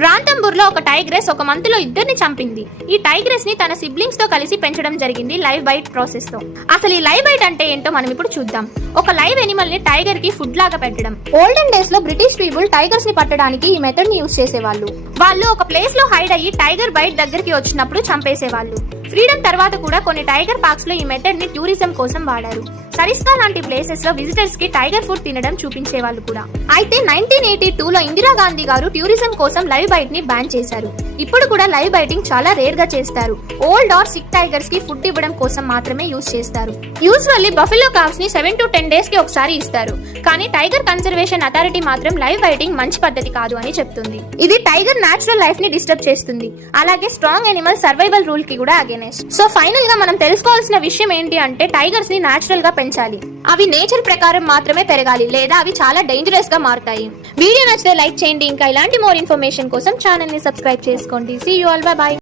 రాంతంబూర్లో ఒక టైగ్రెస్ ఒక మంత్లో ఇద్దరిని చంపింది. ఈ టైగ్రెస్ ని తన సిబ్లింగ్స్ తో కలిసి పెంచడం జరిగింది లైవ్ బైట్ ప్రాసెస్ తో. అసలు ఈ లైవ్ బైట్ అంటే ఏంటో మనం ఇప్పుడు చూద్దాం. ఒక లైవ్ ఎనిమల్ ని టైగర్ కి ఫుడ్ లాగా పెట్టడం. ఓల్డెన్ డేస్ లో బ్రిటిష్ పీపుల్ టైగర్స్ ని పట్టడానికి ఈ మెథడ్ ని యూజ్ చేసేవాళ్ళు. వాళ్ళు ఒక ప్లేస్ లో హైడ్ అయ్యి టైగర్ బైట్ దగ్గరికి వచ్చినప్పుడు చంపేసేవాళ్ళు. ఫ్రీడమ్ తర్వాత కూడా కొన్ని టైగర్ పార్క్స్ లో ఈ మెథడ్ ని టూరిజం కోసం వాడారు. సరిస్కా లాంటి ప్లేసెస్ లో విజిటర్స్ కి టైగర్ ఫుడ్ తినడం చూపించేవాళ్ళు కూడా. అయితే 1982లో ఇందిరాగాంధీ గారు టూరిజం కోసం లైవ్ బైట్ ని బ్యాన్ చేశారు. ఇప్పుడు కూడా లైవ్ బైటింగ్ చాలా రేర్ గా చేస్తారు. ఓల్డ్ ఆర్ సిక్ టైగర్స్ కి ఫుడ్ ఇవ్వడం కోసం మాత్రమే యూజ్ చేస్తారు. యూజువల్లీ బఫెలో కావ్స్ ని 7 to 10 డేస్ కి ఒకసారి ఇస్తారు. కానీ టైగర్ కన్జర్వేషన్ అథారిటీ మాత్రం లైవ్ బైటింగ్ మంచి పద్ధతి కాదు అని చెప్తుంది. ఇది టైగర్ నేచురల్ లైఫ్ ని డిస్టర్బ్ చేస్తుంది. అలాగే స్ట్రాంగ్ ఎనిమల్ సర్వైవల్ రూల్ కి కూడా అగైనెస్ట్. సో ఫైనల్ గా మనం తెలుసుకోవాల్సిన విషయం ఏంటి అంటే టైగర్స్ ని నేచురల్ గా పెంచాలి. అవి నేచర్ ప్రకారం మాత్రమే పెరగాలి, లేదా అవి చాలా డేంజరస్ గా మారుతాయి. వీడియో నచ్చితే లైక్ చేయండి. ఇంకా ఇలాంటి మోర్ ఇన్ఫర్మేషన్ కోసం ఛానల్ ని సబ్స్క్రైబ్ చేసుకోండి. See you all, bye by.